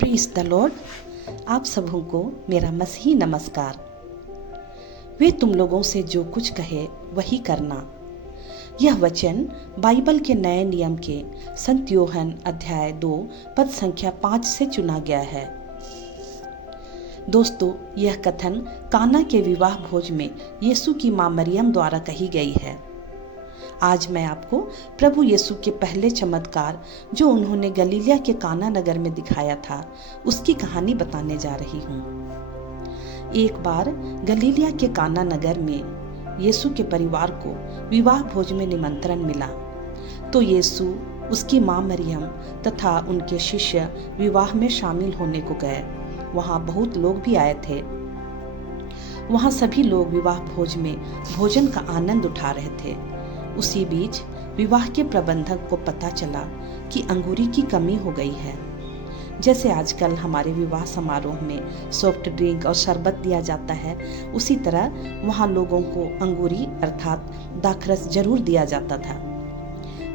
Praise the Lord. आप सबों को मेरा मसीही नमस्कार। वे तुम लोगों से जो कुछ कहे वही करना। यह वचन बाइबल के नए नियम के संत यूहन्ना अध्याय 2 पद संख्या 5 से चुना गया है। दोस्तों, यह कथन काना के विवाह भोज में यीशु की मां मरियम द्वारा कही गई है। आज मैं आपको प्रभु यीशु के पहले चमत्कार जो उन्होंने गलीलिया के काना नगर में दिखाया था, उसकी कहानी बताने जा रही हूँ। एक बार गलीलिया के काना नगर में यीशु के परिवार को विवाह भोज में निमंत्रण मिला, तो यीशु, उसकी मां मरियम तथा उनके शिष्य विवाह में शामिल होने को गए। वहाँ बहुत लोग भी आए थे। वहाँ सभी लोग विवाह भोज में भोजन का आनंद उठा रहे थे। उसी बीच विवाह के प्रबंधक को पता चला कि अंगूरी की कमी हो गई है। जैसे आजकल हमारे विवाह समारोह में सॉफ्ट ड्रिंक और शरबत दिया जाता है, उसी तरह वहाँ लोगों को अंगूरी अर्थात दाखरस जरूर दिया जाता था।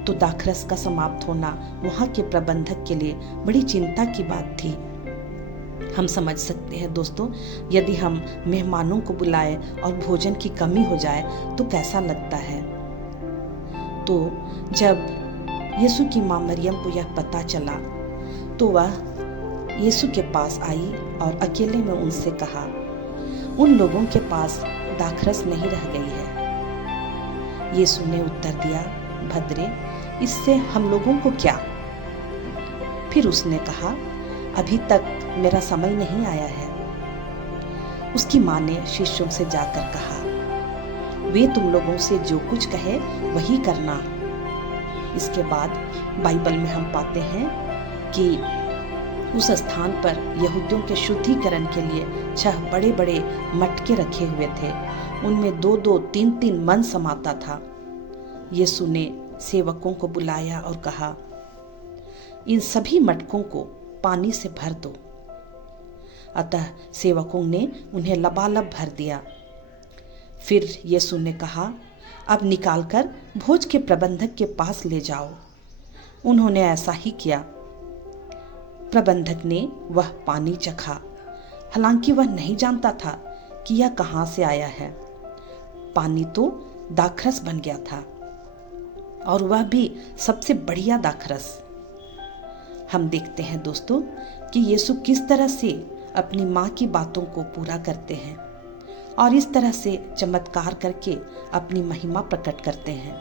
तो दाखरस का समाप्त होना वहाँ के प्रबंधक के लिए बड़ी चिंता की बात थी। हम समझ सकते हैं दोस्तों, यदि हम मेहमानों को बुलाए और भोजन की कमी हो जाए तो कैसा लगता है। तो जब यीशु की मां मरियम को यह पता चला तो वह यीशु के पास आई और अकेले में उनसे कहा, उन लोगों के पास दाखरस नहीं रह गई है। यीशु ने उत्तर दिया, भद्रे, इससे हम लोगों को क्या। फिर उसने कहा, अभी तक मेरा समय नहीं आया है। उसकी मां ने शिष्यों से जाकर कहा, वे तुम लोगों से जो कुछ कहे वही करना। इसके बाद बाइबल में हम पाते हैं कि उस स्थान पर यहूदियों के शुद्धिकरण के लिए 6 बड़े बड़े मटके रखे हुए थे। उनमें 2-2, 3-3 मन समाता था। यीशु ने सेवकों को बुलाया और कहा, इन सभी मटकों को पानी से भर दो। अतः सेवकों ने उन्हें लबालब भर दिया। फिर यीशु ने कहा, अब निकालकर भोज के प्रबंधक के पास ले जाओ। उन्होंने ऐसा ही किया। प्रबंधक ने वह पानी चखा, हालांकि वह नहीं जानता था कि यह कहाँ से आया है। पानी तो दाखरस बन गया था, और वह भी सबसे बढ़िया दाखरस। हम देखते हैं दोस्तों कि यीशु किस तरह से अपनी माँ की बातों को पूरा करते हैं और इस तरह से चमत्कार करके अपनी महिमा प्रकट करते हैं।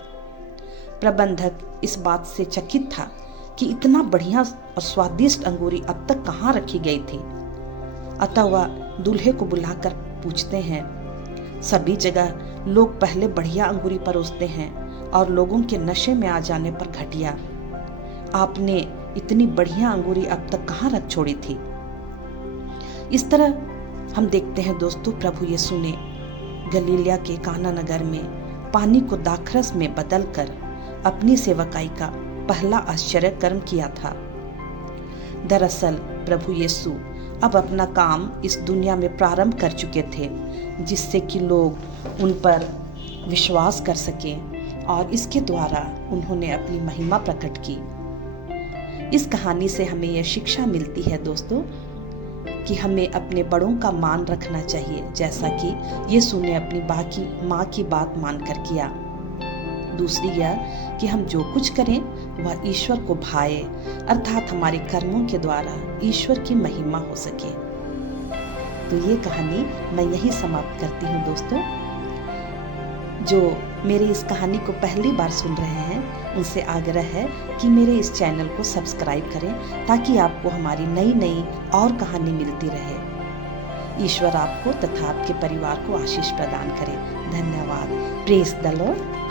प्रबंधक इस बात से चकित था कि इतना बढ़िया और स्वादिष्ट अंगूरी अब तक कहाँ रखी गई थी। अतः वह दूल्हे को बुलाकर पूछते हैं, सभी जगह लोग पहले बढ़िया अंगूरी परोसते हैं और लोगों के नशे में आ जाने पर घटिया। आपने इतनी बढ़िया अंगूरी अब तक कहाँ रख छोड़ी थी। इस तरह हम देखते हैं दोस्तों, प्रभु यीशु ने गलीलिया के काना नगर में पानी को दाखरस में बदलकर अपनी सेवकाई का पहला आश्चर्य कर्म किया था। दरअसल प्रभु यीशु अब अपना काम इस दुनिया में प्रारंभ कर चुके थे, जिससे कि लोग उन पर विश्वास कर सकें, और इसके द्वारा उन्होंने अपनी महिमा प्रकट की। इस कहानी से हमें यह शिक्षा मिलती है दोस्तों कि हमें अपने बड़ों का मान रखना चाहिए, जैसा कि यीशु ने अपनी माँ की बात मानकर किया। दूसरी यह कि हम जो कुछ करें वह ईश्वर को भाए, अर्थात हमारे कर्मों के द्वारा ईश्वर की महिमा हो सके। तो ये कहानी मैं यही समाप्त करती हूँ दोस्तों। जो मेरे इस कहानी को पहली बार सुन रहे हैं, उनसे आग्रह है कि मेरे इस चैनल को सब्सक्राइब करें, ताकि आपको हमारी नई नई और कहानी मिलती रहे। ईश्वर आपको तथा आपके परिवार को आशीष प्रदान करे। धन्यवाद। Praise the Lord.